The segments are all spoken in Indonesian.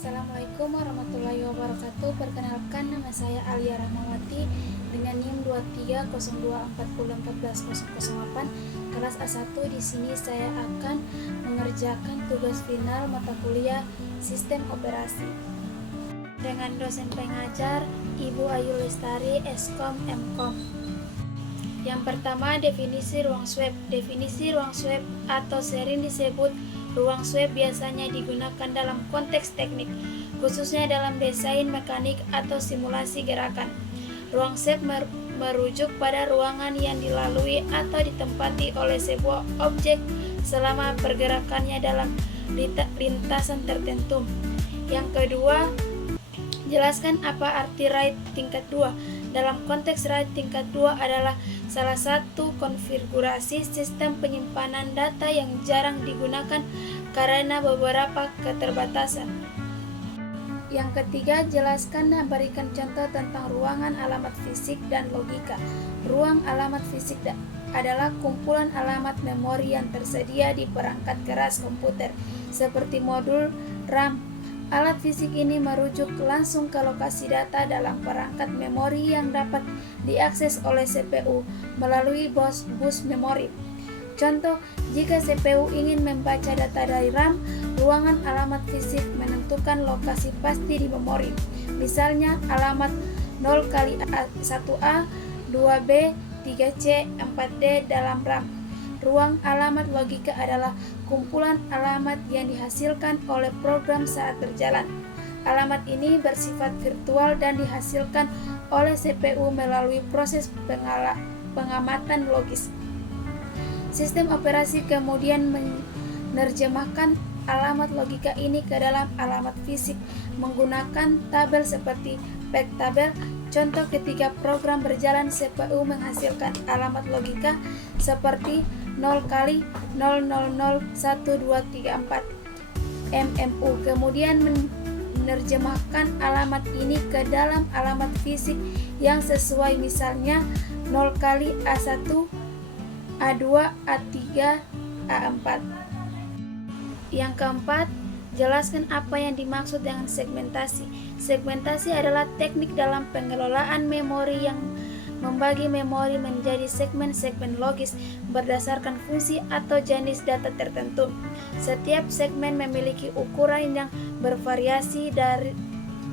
Assalamualaikum warahmatullahi wabarakatuh. Perkenalkan, nama saya Alia Rahmawati dengan NIM 2302401408 kelas A1. Di sini saya akan mengerjakan tugas final mata kuliah Sistem Operasi dengan dosen pengajar Ibu Ayu Lestari, Eskom Mkom. Yang pertama, definisi ruang swab. Definisi ruang swab atau sering disebut ruang swab biasanya digunakan dalam konteks teknik, khususnya dalam desain mekanik atau simulasi gerakan. Ruang swab merujuk pada ruangan yang dilalui atau ditempati oleh sebuah objek selama pergerakannya dalam lintasan tertentu. Yang kedua, jelaskan apa arti RAID tingkat 2. Dalam konteks RAID tingkat 2 adalah salah satu konfigurasi sistem penyimpanan data yang jarang digunakan karena beberapa keterbatasan. Yang ketiga, jelaskan dan berikan contoh tentang ruangan alamat fisik dan logika. Ruang alamat fisik adalah kumpulan alamat memori yang tersedia di perangkat keras komputer, seperti modul RAM. Alat fisik ini merujuk langsung ke lokasi data dalam perangkat memori yang dapat diakses oleh CPU melalui bus memori. Contoh, jika CPU ingin membaca data dari RAM, ruangan alamat fisik menentukan lokasi pasti di memori. Misalnya, alamat 0 kali 1A, 2B, 3C, 4D dalam RAM. Ruang alamat logika adalah kumpulan alamat yang dihasilkan oleh program saat berjalan. Alamat ini bersifat virtual dan dihasilkan oleh CPU melalui proses pengamatan logis. Sistem operasi kemudian menerjemahkan alamat logika ini ke dalam alamat fisik menggunakan tabel seperti pektabel. Contoh, ketika program berjalan, CPU menghasilkan alamat logika seperti 0 kali 0001234 MMU, kemudian menerjemahkan alamat ini ke dalam alamat fisik yang sesuai, misalnya 0 kali A1, A2, A3, A4. Yang keempat, jelaskan apa yang dimaksud dengan segmentasi. Segmentasi adalah teknik dalam pengelolaan memori yang membagi memori menjadi segmen-segmen logis berdasarkan fungsi atau jenis data tertentu. Setiap segmen memiliki ukuran yang bervariasi dari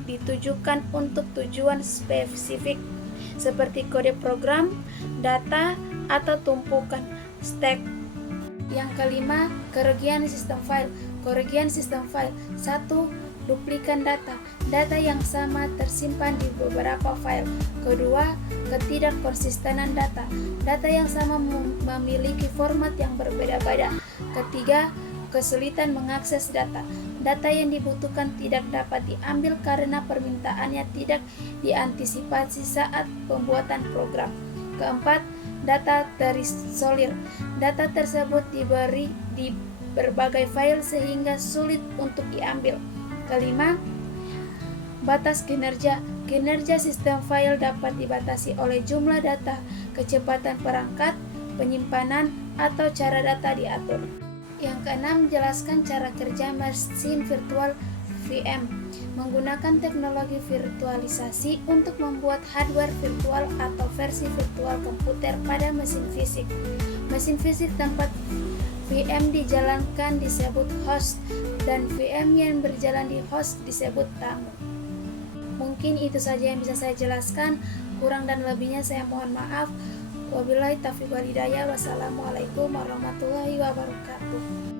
ditujukan untuk tujuan spesifik, seperti kode program, data, atau tumpukan stack. Yang kelima, kerugian sistem file. Kerugian sistem file: 1. Duplikan data. Data yang sama tersimpan di beberapa file. Kedua, ketidakkonsistenan data. Data yang sama memiliki format yang berbeda-beda. Ketiga, kesulitan mengakses data. Data yang dibutuhkan tidak dapat diambil karena permintaannya tidak diantisipasi saat pembuatan program. Keempat, data terisolir. Data tersebut diberi di berbagai file sehingga sulit untuk diambil. Kelima, batas kinerja. Kinerja sistem file dapat dibatasi oleh jumlah data, kecepatan perangkat, penyimpanan, atau cara data diatur. Yang keenam, jelaskan cara kerja mesin virtual VM. Menggunakan teknologi virtualisasi untuk membuat hardware virtual atau versi virtual komputer pada mesin fisik. Mesin fisik tempat VM dijalankan disebut host, dan VM yang berjalan di host disebut tamu. Mungkin itu saja yang bisa saya jelaskan. Kurang dan lebihnya saya mohon maaf. Wabillahi taufiq wal hidayah. Wassalamualaikum warahmatullahi wabarakatuh.